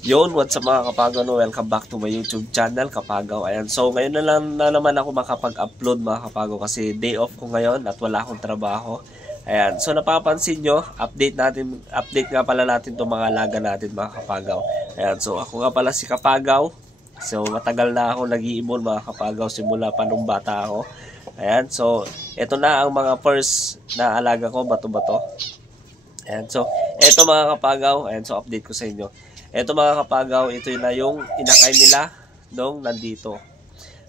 Yun, what's up mga kapagaw, no? Welcome back to my YouTube channel, Kapagaw. Ayan, so ngayon na naman ako makapag-upload mga kapagaw kasi day off ko ngayon at wala akong trabaho. Ayan, so napapansin nyo, update nga pala natin itong mga alaga natin mga kapagaw. Ayan, so ako nga pala si Kapagaw. So matagal na ako nag-iibon mga kapagaw simula pa nung bata ako. Ayan, so ito na ang mga first na alaga ko, bato-bato. Ayan, so ito mga kapagaw, ayan, so update ko sa inyo. Ito mga kapagaw, ito na yung inakay nila nung nandito.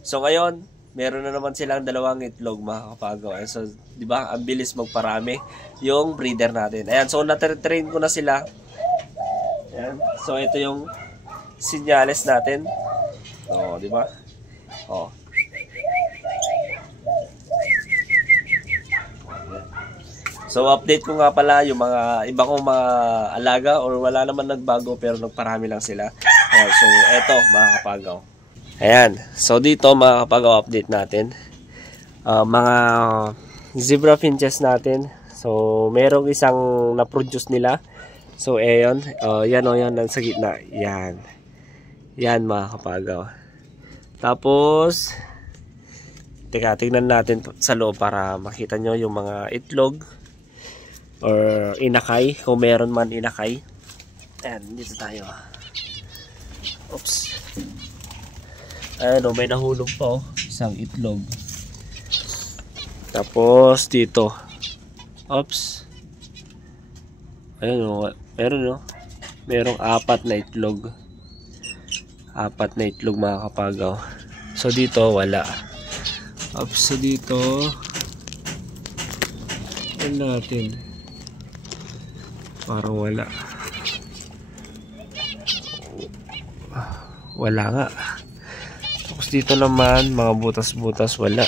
So ngayon, meron na naman silang dalawang itlog mga kapagaw. Ayan, so, di ba, ang bilis magparami yung breeder natin. Ayan, so na-train ko na sila. Ayan, so ito yung sinyales natin. Oh, di ba? Oh. So update ko nga pala yung mga iba kong mga alaga or wala naman nagbago pero nagparami lang sila. Ayan, so eto mga kapagaw. Ayan, so dito mga kapagaw update natin. Mga zebra finches natin. So merong isang na-produce nila. So ayan, yan o yan sa gitna. Yan. Yan mga kapagaw. Tapos teka, tingnan natin sa loob para makita nyo yung mga itlog or inakay, kung meron man inakay. Ayan, dito tayo. Oops. Ayan o, may nahulog pa o, isang itlog. Tapos dito. Oops. Ayan o, meron o. Merong 4 na itlog. 4 na itlog mga kapagaw. So dito wala. Oops, so dito yan natin. Parang wala. Wala nga. Tapos dito naman, mga butas-butas, wala.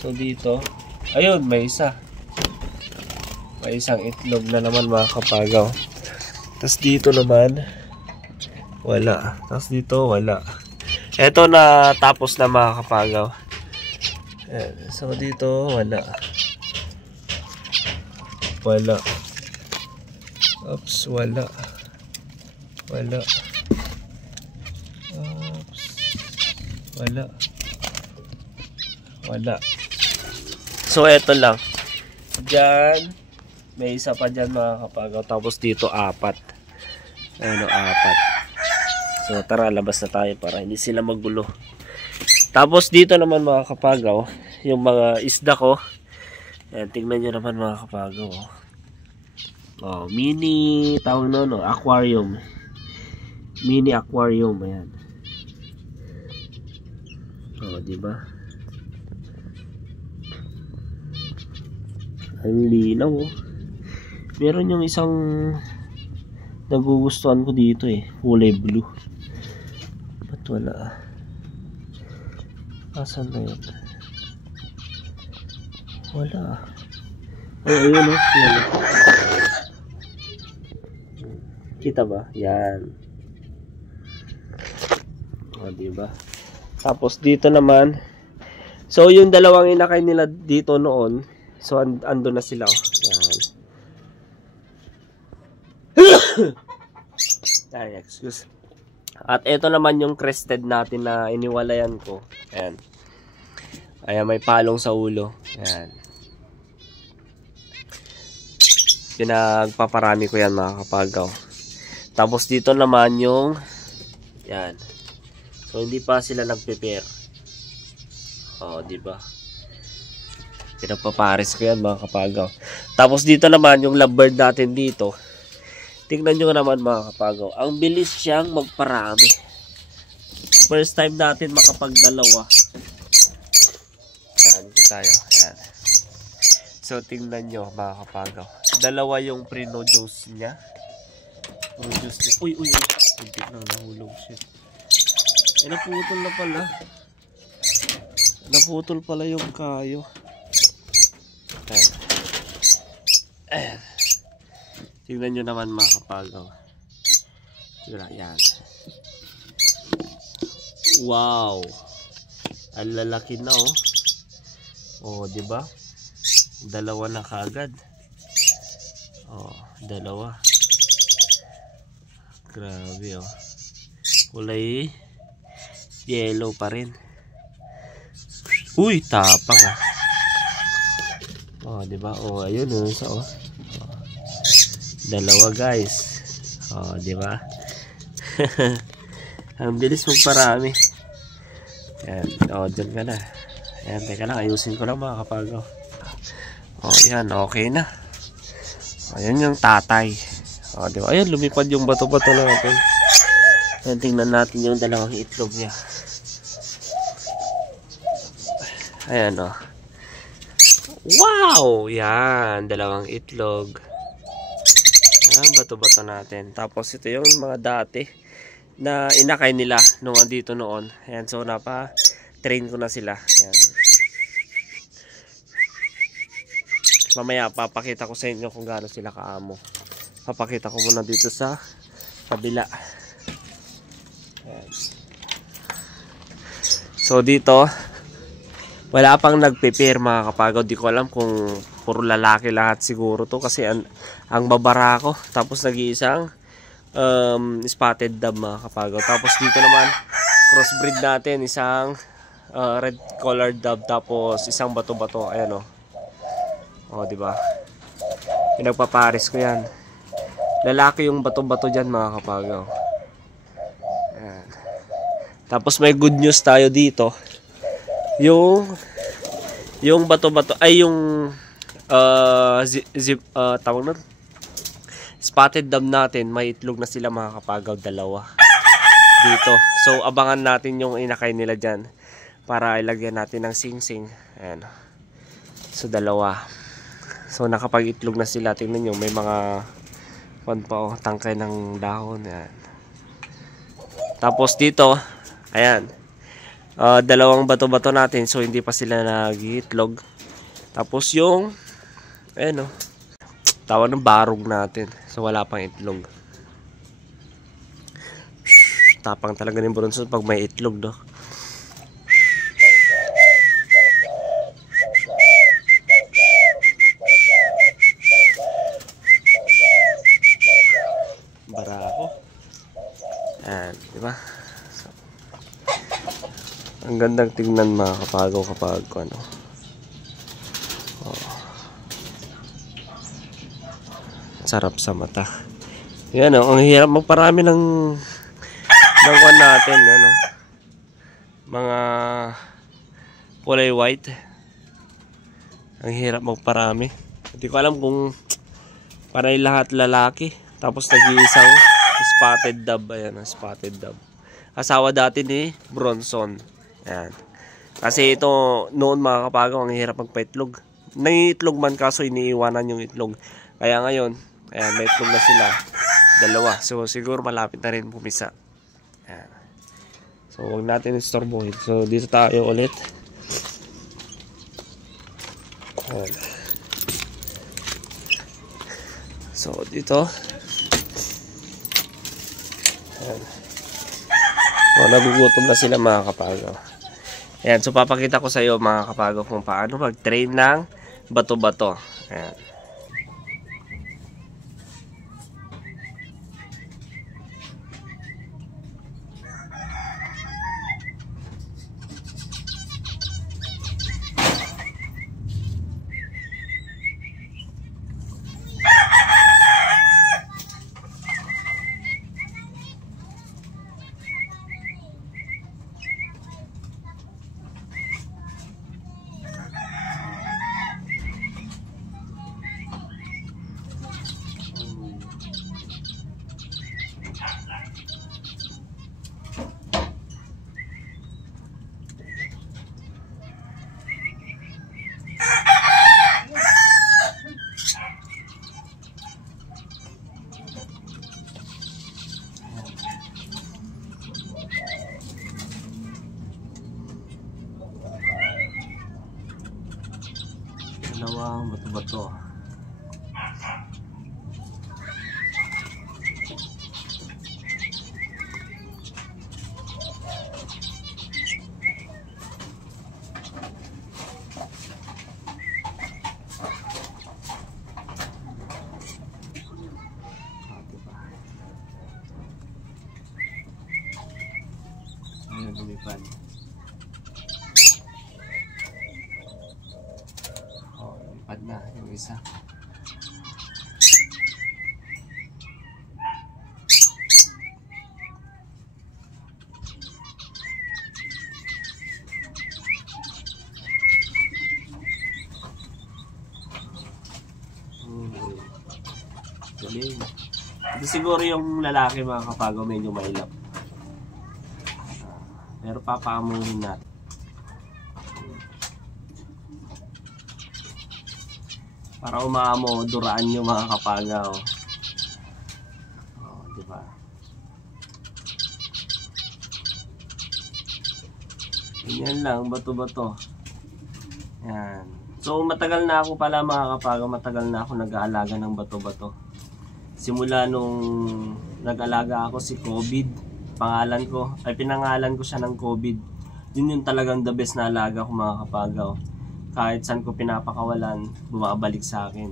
So dito, ayun, may isa. May isang itlog na naman mga kapagaw. Tapos dito naman, wala. Tapos dito, wala. Eto na tapos na mga kapagaw. So dito, wala. Wala. Oops, wala. Wala. Oops. Wala. Wala. So, eto lang. Diyan, may isa pa dyan mga kapagaw. Tapos dito, 4. Ano, 4. So, tara, labas na tayo para hindi sila magulo. Tapos dito naman mga kapagaw, yung mga isda ko. Ayan, tingnan nyo naman mga kapagaw. Oh, mini tawag no, aquarium. Mini aquarium, ayan. Oh, di ba? Ang linaw oh. Meron yung isang nagugustuhan ko dito eh, kulay blue. Ba't wala? Asan na yun? Wala. Ay, ayun oh, yan. Kita ba? Yan. O, diba? Tapos dito naman. So, yung dalawang inakay nila dito noon. So, ando na sila. Oh. Yan. Ay, excuse. At ito naman yung crested natin na iniwalayan ko. Ayan. Ayan, may palong sa ulo. Ayan. Pinagpaparami ko yan mga kapagaw. Tapos dito naman yung yan. So hindi pa sila nagprepare. Oh, di ba? Pinagpapares ko yan mga kapagaw. Tapos dito naman yung lovebird natin dito. Tingnan nyo naman mga kapagaw. Ang bilis siyang magparami. First time natin makapagdalawa. Yan, dito tayo. Yan. So tingnan nyo mga kapagaw. Dalawa yung pre-nodules niya. Uy, hindi lang nahulog siya. Naputol na pala. Naputol pala yung kayo. Ayan. Tingnan nyo naman mga kapagaw. Yan. Wow. Ang lalaki na oh. Oh, di ba? Dalawa na kagad. Oh, dalawa. Grabe oh. Kulay yellow pa rin. Uy, tapang ah. Oh, di ba? Oh, ayun oh, isa oh. Dalawa guys. Oh, di ba? Ang bilis magparami. Yan. Oh, dyan ka na. Ayan, teka lang. Ayusin ko lang mga kapagaw. Oh, yan. Okay na. Ayan yung tatay. Oh, di ba? Ayan, lumipad yung bato-bato natin. Ayan, tingnan natin yung dalawang itlog niya. Ayan, oh. Wow! Yan. Dalawang itlog. Ayan, bato-bato natin. Tapos, ito yung mga dati na inakay nila nung andito noon. Ayan, so train ko na sila. Ayan. Mamaya papakita ko sa inyo kung gaano sila kaamo. Papakita ko muna dito sa kabila. Ayan. So dito wala pang nagpipir mga kapagaw. Di ko alam kung puro lalaki lahat siguro to kasi ang babara ko. Tapos nag-iisang spotted dove mga kapagaw. Tapos dito naman crossbreed natin isang red collared dove, tapos isang bato-bato. Ayan oh. Oh, di ba? Pinagpapares ko 'yan. Lalaki yung bato-bato diyan mga kapagaw. Ayan. Tapos may good news tayo dito. Yung bato-bato ay yung tawag nun, spotted dove natin, may itlog na sila mga kapagaw, dalawa dito. So abangan natin yung inakay nila dyan para ilagyan natin ng sing-sing. Ayan. So dalawa. So nakapag-itlog na sila. Tingnan nyo, may mga tangkay ng dahon. Ayan. Tapos dito, ayan, dalawang bato-bato natin. So hindi pa sila nag-itlog. Tapos yung ayan o, tawag ng barog natin. So wala pang itlog. Tapang talaga ng bronson pag may itlog, no? Barako. Ayan, di ba? So, ang gandang tingnan mga kapagaw kapag ano. Oh. Sarap sa mata. Yan o, ang hirap magparami ng one natin, ano, mga kulay white. Ang hirap magparami. Hindi ko alam kung panay lahat lalaki. Tapos nag-iisang spotted dove. Ayan, spotted dove. Asawa dati ni Bronson. Ayan. Kasi ito noon mga kapagaw, ang hirap magpaitlog. Nangiitlog man kaso iniiwanan yung itlog. Kaya ngayon, ayan, may itlog na sila. Dalawa. So siguro malapit na rin pumisa. Ayan. So huwag natin istorbohin. So dito tayo ulit. Ayan. So dito. Ayan. So nagugutom na sila mga kapagaw. Ayan. So papakita ko sa iyo mga kapagaw kung paano mag-train ng bato-bato. Ayan. Dalawang bato-bato. lumilipad. Oh, lumipad na yung isa. Galing. Ito siguro yung lalaki mga kapagaw medyo mailap. Pero papaamuhin natin. Para umamo, duraan nyo mga kapagaw. Oh, diba? Ganyan lang, bato-bato. Yan. So matagal na ako pala mga kapagaw, matagal na ako nag-aalaga ng bato-bato. Simula nung nag-alaga ako si COVID, pinangalan ko siya ng COVID. Yun yung talagang the best na alaga ko mga kapagaw. Kahit saan ko pinapakawalan, bumabalik sa akin.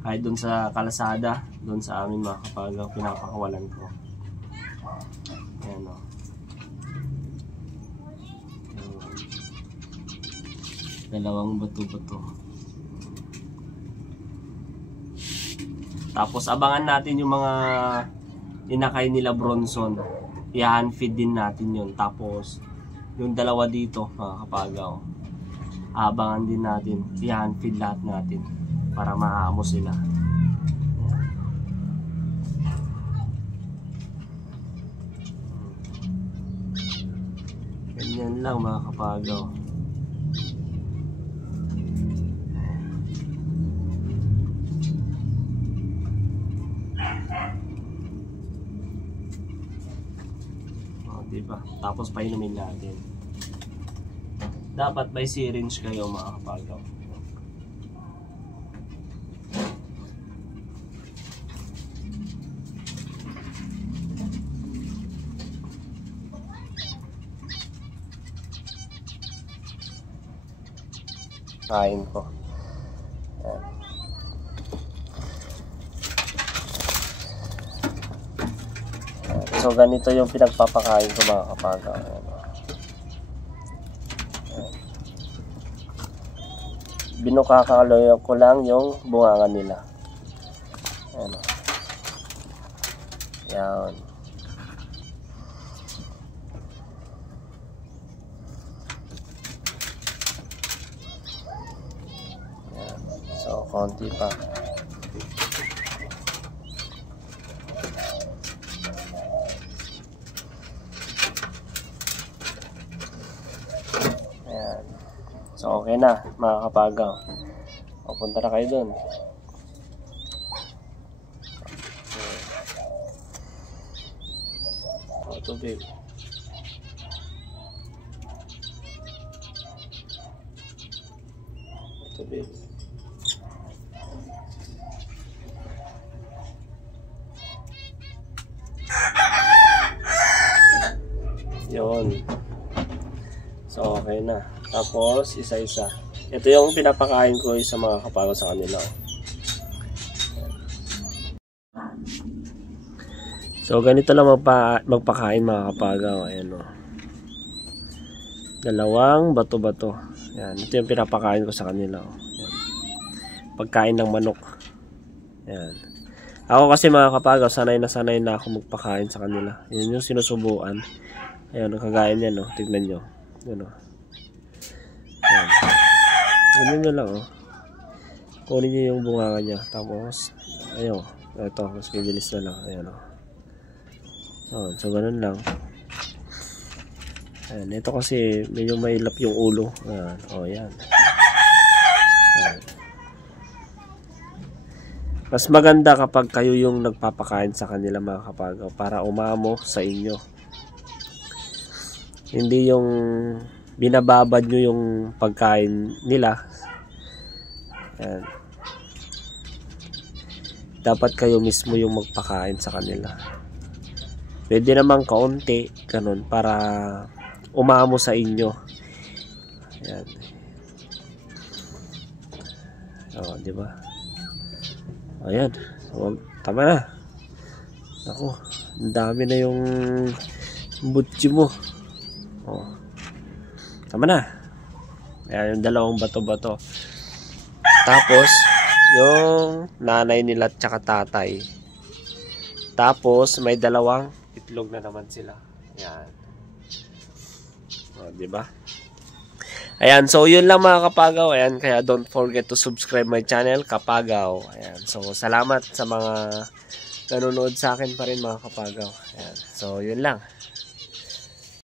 Kahit doon sa kalasada, doon sa amin mga kapagaw, pinapakawalan ko. Ayan o. Dalawang bato-bato. Tapos abangan natin yung mga inakay nila Bronson. I-hand feed din natin yun. Tapos yung dalawa dito mga kapagaw, abangan din natin. I-hand feed lahat natin para maamo sila. Ganyan lang mga kapagaw. Diba? Tapos painumin natin. Dapat may syringe kayo mga kapagaw. Kain ko. Ayan. So ganito yung pinagpapakain ko mga kapagaw. Binukakaloy ko lang yung bunganga nila. Ayan. Yan. Yan. So konti pa. So okay na mga kapagaw. O punta na kayo dun. O tubig. Tubig. Yun. So okay na. Tapos isa-isa. Ito yung pinapakain ko sa mga kapagaw sa kanila. So ganito lang magpakain mga kapagaw. Ayan o. Dalawang bato-bato. Ayan. Ito yung pinapakain ko sa kanila. Ayan. Pagkain ng manok. Ayan. Ako kasi mga kapagaw, sanay na ako magpakain sa kanila. Yan yung sinusubuan. Ayan, kagaya niya no. Tignan nyo. Ayan o. Ayan. Ganyan nyo lang oh. Kunin nyo yung bunganga nya. Tapos ayun. Ito. Mas bibilis na lang. Ayan oh. So ganun lang. Ayan. Ito kasi medyo mailap yung ulo. Ayan. O yan. Ayan. Mas maganda kapag kayo yung nagpapakain sa kanila mga kapagaw. Para umamo sa inyo. Hindi yung binababad nyo yung pagkain nila. Ayan. Dapat kayo mismo yung magpakain sa kanila. Pwede namang kaunti, ganun, para umamo sa inyo. Ayan. O, diba? Ayan. Tama na. Ako, ang dami na yung butchi mo. Oh. Tama na. Ayan, yung dalawang bato-bato. Tapos, yung nanay nila at saka tatay. Tapos, may dalawang itlog na naman sila. Ayan. O, diba? Ayan, so yun lang mga kapagaw. Ayan, kaya don't forget to subscribe my channel, Kapagaw. Ayan, so salamat sa mga nanonood sa akin pa rin mga kapagaw. Ayan, so yun lang.